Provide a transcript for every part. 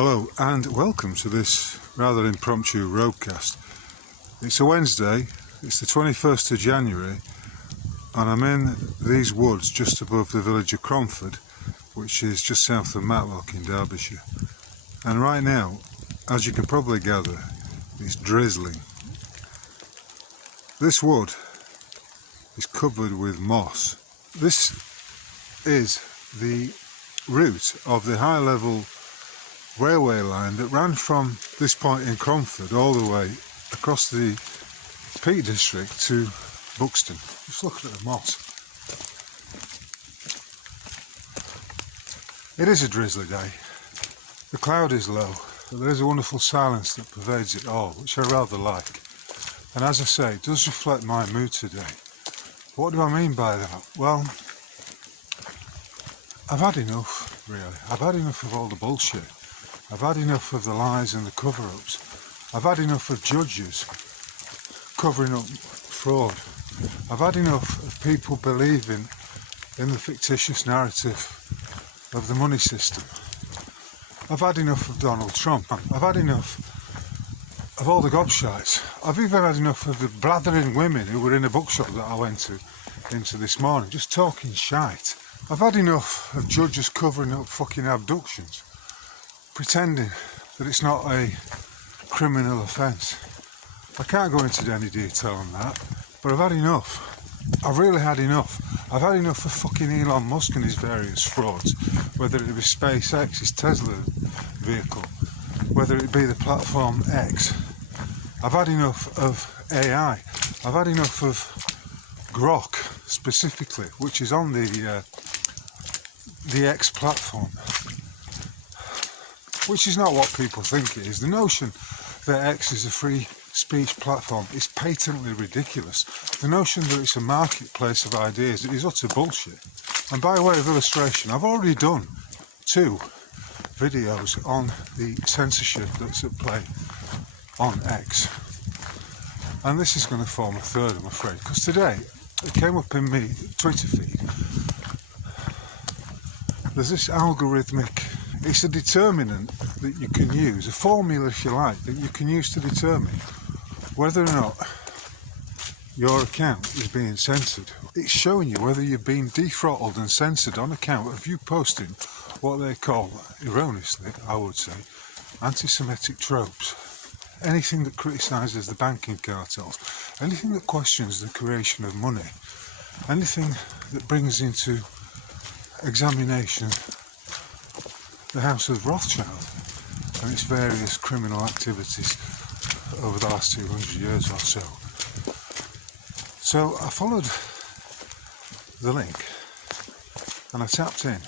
Hello and welcome to this rather impromptu roadcast. It's a Wednesday, it's the 21st of January, and I'm in these woods just above the village of Cromford, which is just south of Matlock in Derbyshire. And right now, as you can probably gather, it's drizzling. This wood is covered with moss. This is the route of the high-level railway line that ran from this point in Cromford all the way across the Peak District to Buxton. Just look at the moss. It is a drizzly day. The cloud is low, but there is a wonderful silence that pervades it all, which I rather like. And as I say, it does reflect my mood today. What do I mean by that? Well, I've had enough, really. I've had enough of all the bullshit. I've had enough of the lies and the cover-ups. I've had enough of judges covering up fraud. I've had enough of people believing in the fictitious narrative of the money system. I've had enough of Donald Trump. I've had enough of all the gobshites. I've even had enough of the blathering women who were in a bookshop that I went into this morning, just talking shite. I've had enough of judges covering up fucking abductions, pretending that it's not a criminal offence. I can't go into any detail on that, but I've had enough. I've really had enough. I've had enough of fucking Elon Musk and his various frauds, whether it be SpaceX, his Tesla vehicle, whether it be the platform X. I've had enough of AI. I've had enough of Grok specifically, which is on the X platform, which is not what people think it is. The notion that X is a free speech platform is patently ridiculous. The notion that it's a marketplace of ideas is utter bullshit. And by way of illustration, I've already done 2 videos on the censorship that's at play on X. And this is going to form a third, I'm afraid, because today it came up in my Twitter feed. There's this algorithmic, it's a determinant that you can use, a formula if you like, that you can use to determine whether or not your account is being censored. It's showing you whether you've been defrottled and censored on account of you posting what they call, erroneously I would say, anti-Semitic tropes. Anything that criticises the banking cartels, anything that questions the creation of money, anything that brings into examination the House of Rothschild and its various criminal activities over the last 200 years or so. So I followed the link and I tapped in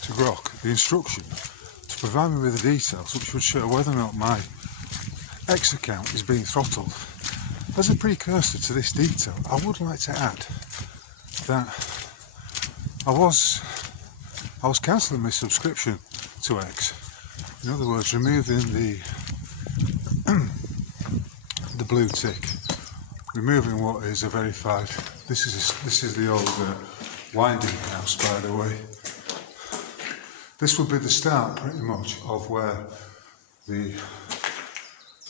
to Grok, the instruction to provide me with the details which would show whether or not my X account is being throttled. As a precursor to this detail, I would like to add that I was cancelling my subscription to X. In other words, removing the blue tick, removing what is a verified. This is the old winding house, by the way. This would be the start, pretty much, of where the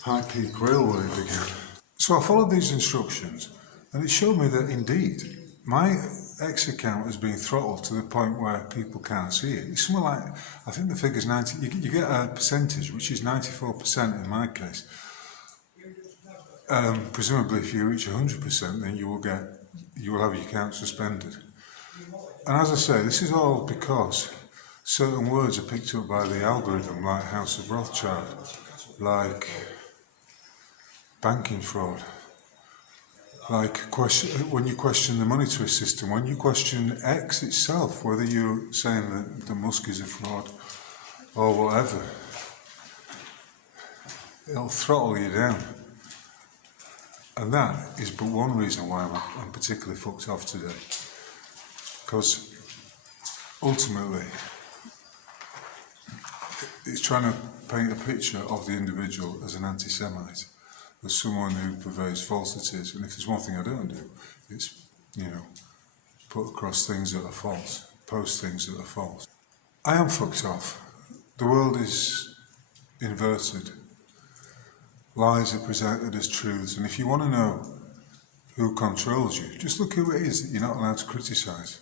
High Peak Railway began. So I followed these instructions, and it showed me that indeed my X account has been throttled to the point where people can't see it. It's something like, I think the figure's 90, you get a percentage, which is 94% in my case. Presumably if you reach 100%, then you will have your account suspended. And as I say, this is all because certain words are picked up by the algorithm, like House of Rothschild, like banking fraud, like when you question the monetary system, when you question X itself, whether you're saying that the Musk is a fraud or whatever, it'll throttle you down. And that is but one reason why I'm particularly fucked off today. Because ultimately, it's trying to paint a picture of the individual as an anti-Semite, as someone who purveys falsities. And if there's one thing I don't do, it's, put across things that are false, post things that are false. I am fucked off, The world is inverted. Lies are presented as truths, and if you want to know who controls you, just look who it is that you're not allowed to criticise.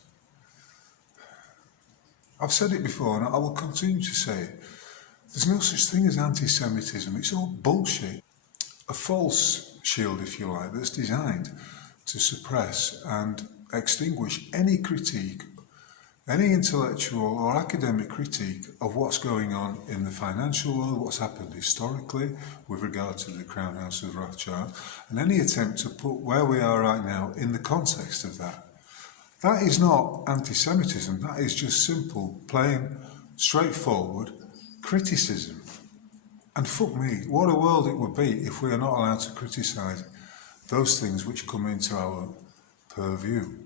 I've said it before, and I will continue to say it. There's no such thing as anti-Semitism. It's all bullshit. A false shield, if you like, that's designed to suppress and extinguish any critique, any intellectual or academic critique of what's going on in the financial world, what's happened historically with regard to the Crown House of Rothschild, and any attempt to put where we are right now in the context of that. That is not anti-Semitism, that is just simple, plain, straightforward criticism. And fuck me, what a world it would be if we are not allowed to criticise those things which come into our purview.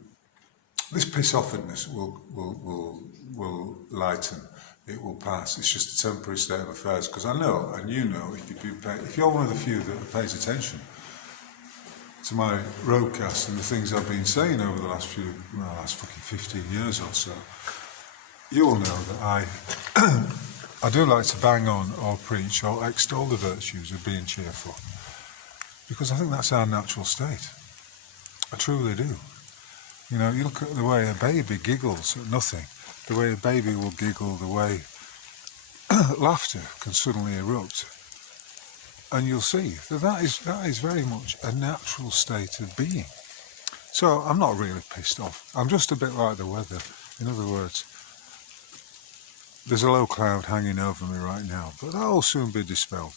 This piss-offedness will lighten, it will pass. It's just a temporary state of affairs, because I know, and you know, if you're one of the few that pays attention to my roadcast and the things I've been saying over the last fucking 15 years or so, you will know that I do like to bang on or preach or extol the virtues of being cheerful, because I think that's our natural state. I truly do. You know, you look at the way a baby giggles at nothing, the way a baby will giggle, the way laughter can suddenly erupt, and you'll see that is very much a natural state of being. So I'm not really pissed off. I'm just a bit like the weather. In other words, there's a low cloud hanging over me right now, but that will soon be dispelled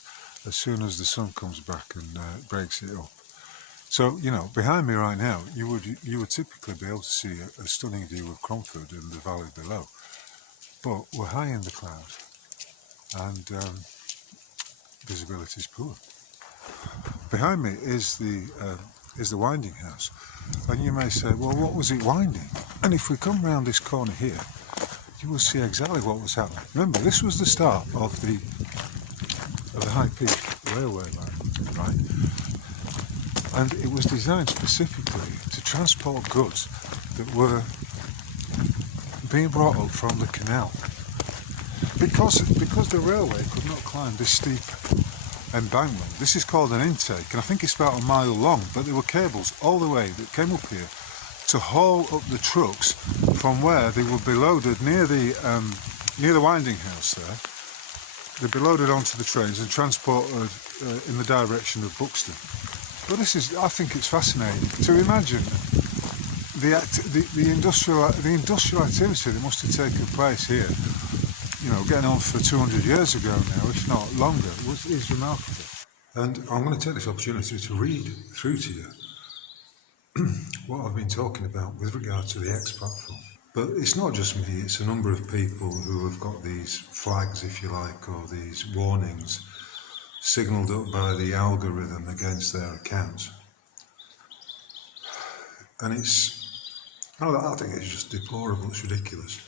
as soon as the sun comes back and breaks it up. So, you know, behind me right now, you would typically be able to see a stunning view of Cromford in the valley below. But we're high in the cloud, and visibility is poor. Behind me is the winding house, and you may say, well, what was it winding? And if we come round this corner here, you will see exactly what was happening. Remember, this was the start of the High Peak railway line, right? And it was designed specifically to transport goods that were being brought up from the canal. Because the railway could not climb this steep embankment. This is called an intake, and I think it's about a mile long, but there were cables all the way that came up here to haul up the trucks from where they would be loaded near the winding house there. They'd be loaded onto the trains and transported in the direction of Buxton. But I think it's fascinating to imagine the industrial activity that must have taken place here, you know, getting on for 200 years ago now, if not longer, is remarkable. And I'm going to take this opportunity to read through to you what I've been talking about with regard to the X platform. But it's not just me, it's a number of people who have got these flags, if you like, or these warnings signalled up by the algorithm against their accounts. And I think it's just deplorable, it's ridiculous.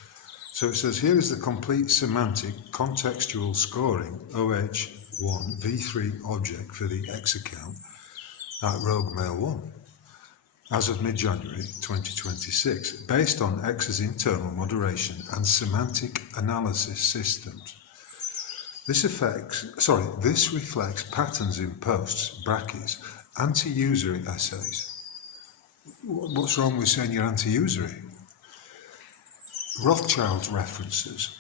So it says, here is the complete semantic contextual scoring OH1 V3 object for the X account at Rogue Mail 1 as of mid-January 2026, based on X's internal moderation and semantic analysis systems. This reflects patterns in posts, brackets, anti-usury essays. What's wrong with saying you're anti-usury? Rothschild's references,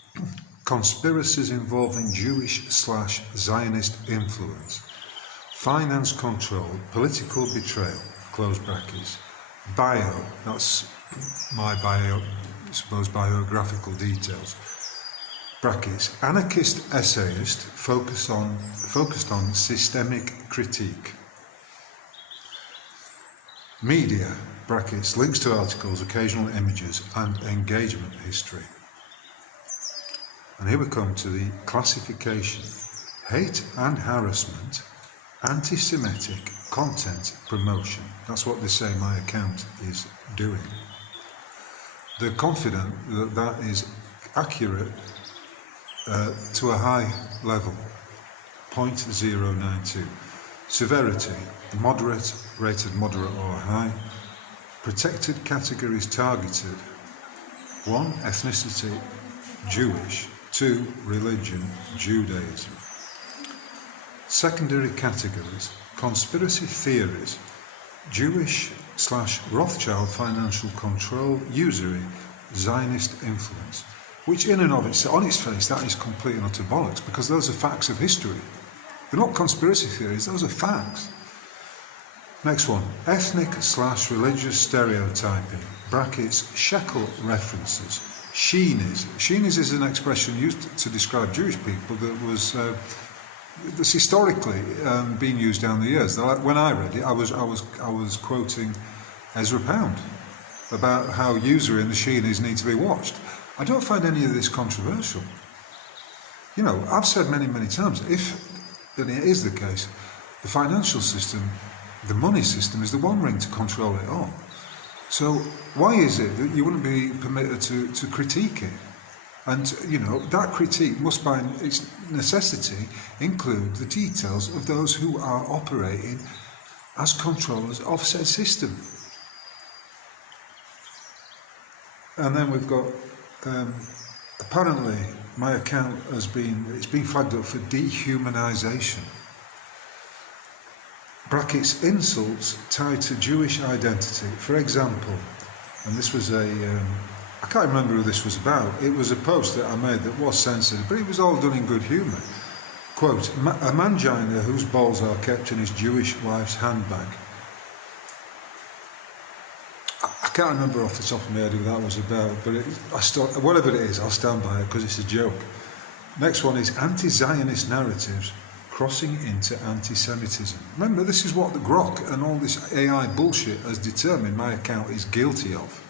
conspiracies involving Jewish/Zionist influence, finance control, political betrayal, close brackets, bio, that's my supposed biographical details, brackets, anarchist essayist focused on systemic critique. Media, brackets, links to articles, occasional images, and engagement history. And here we come to the classification. Hate and harassment, anti-Semitic content promotion. That's what they say my account is doing. They're confident that that is accurate to a high level, 0.092. Severity, moderate, rated moderate or high. Protected categories targeted. 1. Ethnicity, Jewish. 2. Religion, Judaism. Secondary categories: conspiracy theories, Jewish/Rothschild financial control, usury, Zionist influence. Which in and of itself, on its face, that is complete and utter bollocks, because those are facts of history. They're not conspiracy theories, those are facts. Next one, ethnic/religious stereotyping, brackets, shekel references, Sheenis. Sheenis is an expression used to describe Jewish people that was that's historically been used down the years. When I read it, I was quoting Ezra Pound about how usury and the Sheenis need to be watched. I don't find any of this controversial. You know, I've said many times, and it is the case, the financial system, the money system, is the one ring to control it all. So why is it that you wouldn't be permitted to critique it? And, you know, that critique must by its necessity include the details of those who are operating as controllers of said system. And then we've got, apparently my account it's been flagged up for dehumanisation. Brackets, insults tied to Jewish identity. For example, and this was I can't remember who this was about. It was a post that I made that was censored, but it was all done in good humour. Quote, a mangina whose balls are kept in his Jewish wife's handbag. I can't remember off the top of my head who that was about, but whatever it is, I'll stand by it because it's a joke. Next one is anti-Zionist narratives crossing into anti-Semitism. Remember, this is what the Grok and all this AI bullshit has determined my account is guilty of,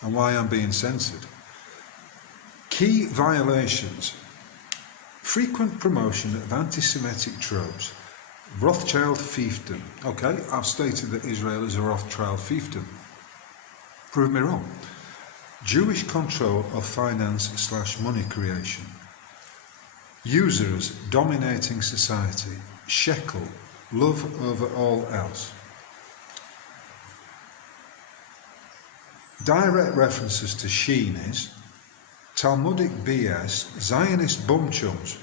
and why I'm being censored. Key violations: frequent promotion of anti-Semitic tropes, Rothschild fiefdom. Okay, I've stated that Israel is a Rothschild fiefdom. Prove me wrong. Jewish control of finance/money creation, usurers dominating society, shekel, love over all else. Direct references to Sheenis, Talmudic BS, Zionist bum chums.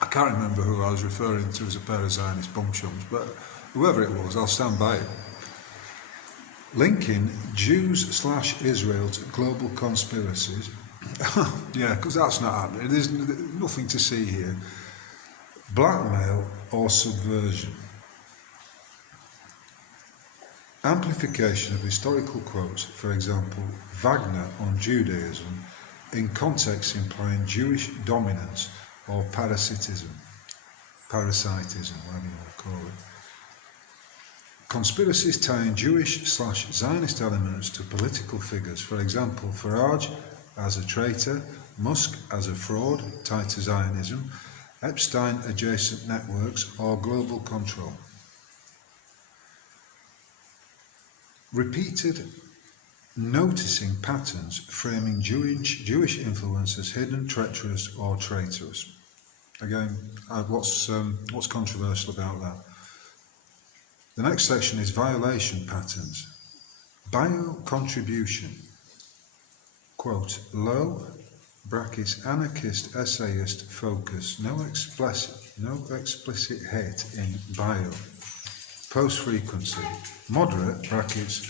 I can't remember who I was referring to as a pair of Zionist bum chums, but whoever it was, I'll stand by it. Linking Jews/Israel to global conspiracies. Yeah, because that's not happening. There's nothing to see here. Blackmail or subversion. Amplification of historical quotes, for example, Wagner on Judaism, in context implying Jewish dominance or parasitism, whatever you want to call it. Conspiracies tying Jewish/Zionist elements to political figures, for example, Farage as a traitor, Musk as a fraud tied to Zionism, Epstein adjacent networks or global control. Repeated noticing patterns framing Jewish influence as hidden, treacherous or traitorous. Again, what's controversial about that? The next section is violation patterns. Bio-contribution. Quote, low, brackets, anarchist, essayist, focus, no explicit hate in bio. Post frequency, moderate, brackets,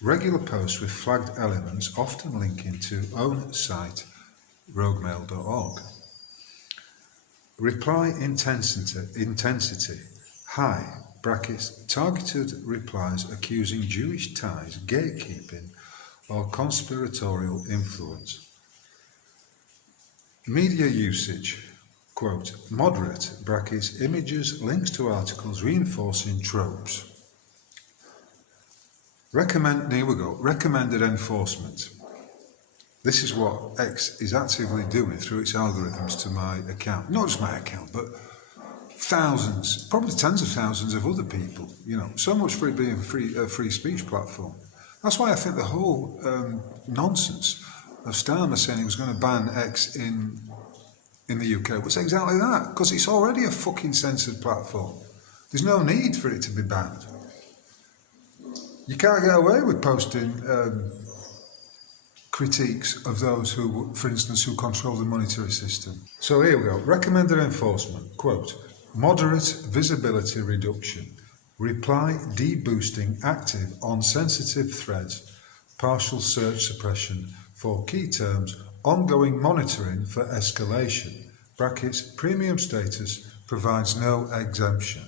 regular posts with flagged elements, often linking to own site, roguemail.org. Reply intensity, high, brackets, targeted replies accusing Jewish ties, gatekeeping, or conspiratorial influence. Media usage, quote, moderate, brackets, images, links to articles reinforcing tropes. Recommended enforcement. This is what X is actively doing through its algorithms to my account. Not just my account, but thousands, probably tens of thousands of other people. You know, so much for it being a free speech platform. That's why I think the whole nonsense of Starmer saying he was going to ban X in the UK was exactly that, because it's already a fucking censored platform. There's no need for it to be banned. You can't get away with posting critiques of those who, for instance, who control the monetary system. So here we go. Recommended enforcement, quote, moderate visibility reduction, reply deboosting active on sensitive threads, partial search suppression for key terms, ongoing monitoring for escalation, brackets, premium status provides no exemption.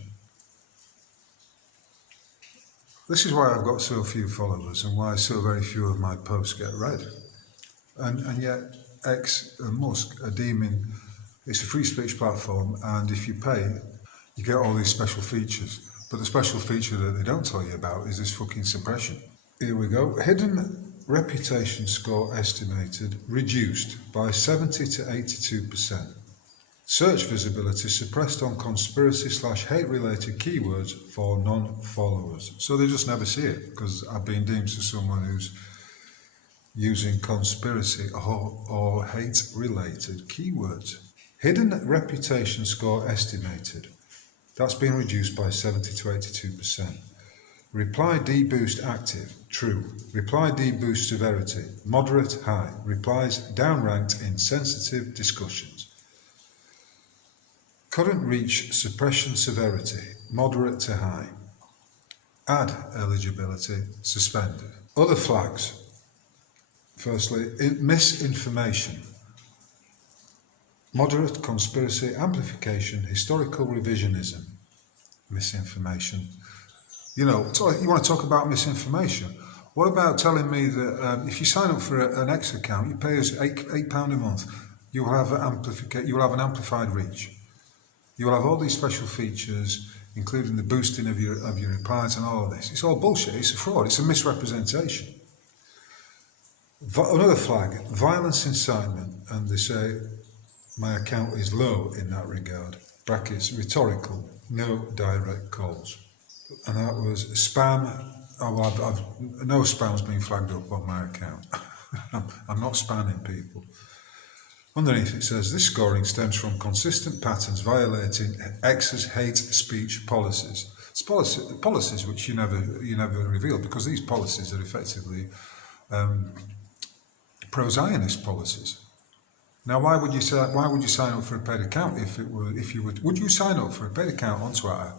This is why I've got so few followers and why so very few of my posts get read. And yet X and Musk are deeming it's a free speech platform, and if you pay, you get all these special features. But the special feature that they don't tell you about is this fucking suppression. Here we go. Hidden reputation score estimated reduced by 70 to 82%. Search visibility suppressed on conspiracy/hate related keywords for non-followers. So they just never see it because I've been deemed as someone who's using conspiracy or hate related keywords. Hidden reputation score estimated. That's been reduced by 70 to 82%. Reply deboost active, true. Reply deboost severity, moderate, high. Replies downranked in sensitive discussions. Current reach suppression severity, moderate to high. Ad eligibility, suspended. Other flags. Firstly, misinformation. Moderate, conspiracy, amplification, historical revisionism. Misinformation. You know, you want to talk about misinformation. What about telling me that if you sign up for an X account, you pay us £8 a month, you will have an amplified reach. You will have all these special features, including the boosting of your replies and all of this. It's all bullshit. It's a fraud. It's a misrepresentation. Another flag, violence incitement, and they say my account is low in that regard. Brackets, rhetorical, no direct calls. And that was spam. Oh, well, no spam's been flagged up on my account. I'm not spamming people. Underneath it says, this scoring stems from consistent patterns violating X's hate speech policies. It's policies which you never reveal, because these policies are effectively pro-Zionist policies. Now, why would you sign up for a paid account would you sign up for a paid account on Twitter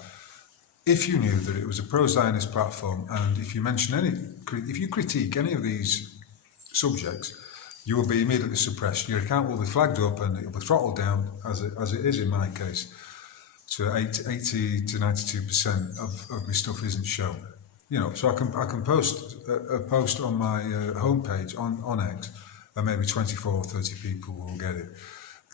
if you knew that it was a pro-Zionist platform, and if you critique any of these subjects, you will be immediately suppressed. Your account will be flagged up and it will be throttled down, as it is in my case, to 80 to 92% of my stuff isn't shown. You know, so I can post a post on my homepage on X, and maybe 24 or 30 people will get it.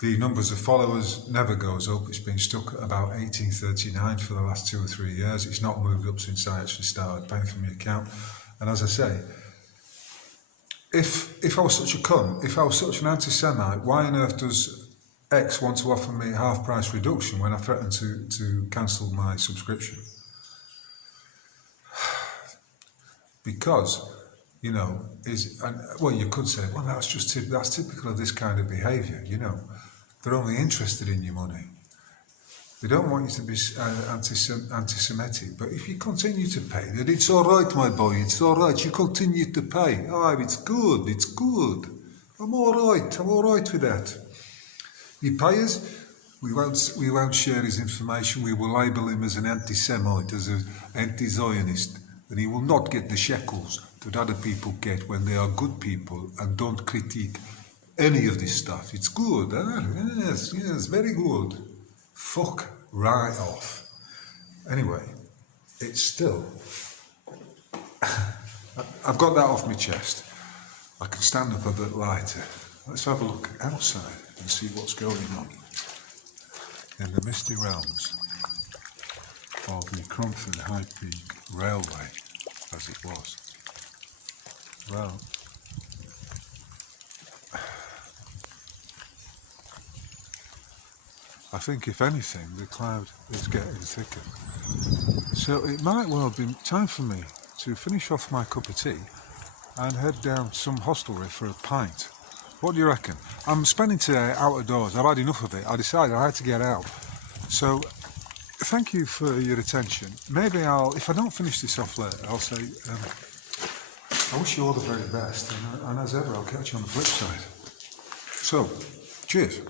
The numbers of followers never goes up. It's been stuck at about 1839 for the last 2 or 3 years. It's not moved up since I actually started paying for my account. And as I say, if I was such a cunt, if I was such an anti-Semite, why on earth does X want to offer me a half-price reduction when I threatened to cancel my subscription? Because, you know, you could say, well, that's typical of this kind of behaviour, you know. They're only interested in your money. They don't want you to be anti-Semitic. But if you continue to pay, then it's all right, my boy, it's all right. You continue to pay. Oh, it's good, it's good. I'm all right with that. He pays, we won't share his information. We will label him as an anti-Semite, as an anti-Zionist. And he will not get the shekels that other people get when they are good people and don't critique any of this stuff. It's good, huh? Yes, very good. Fuck right off. Anyway, it's still... I've got that off my chest. I can stand up a bit lighter. Let's have a look outside and see what's going on in the misty realms of the Cromford High Peak Railway, as it was. Well, I think if anything, the cloud is getting thicker. So it might well be time for me to finish off my cup of tea and head down to some hostelry for a pint. What do you reckon? I'm spending today out of doors. I've had enough of it. I decided I had to get out. So thank you for your attention. Maybe if I don't finish this off later, I'll say I wish you all the very best, and as ever, I'll catch you on the flip side. So, cheers.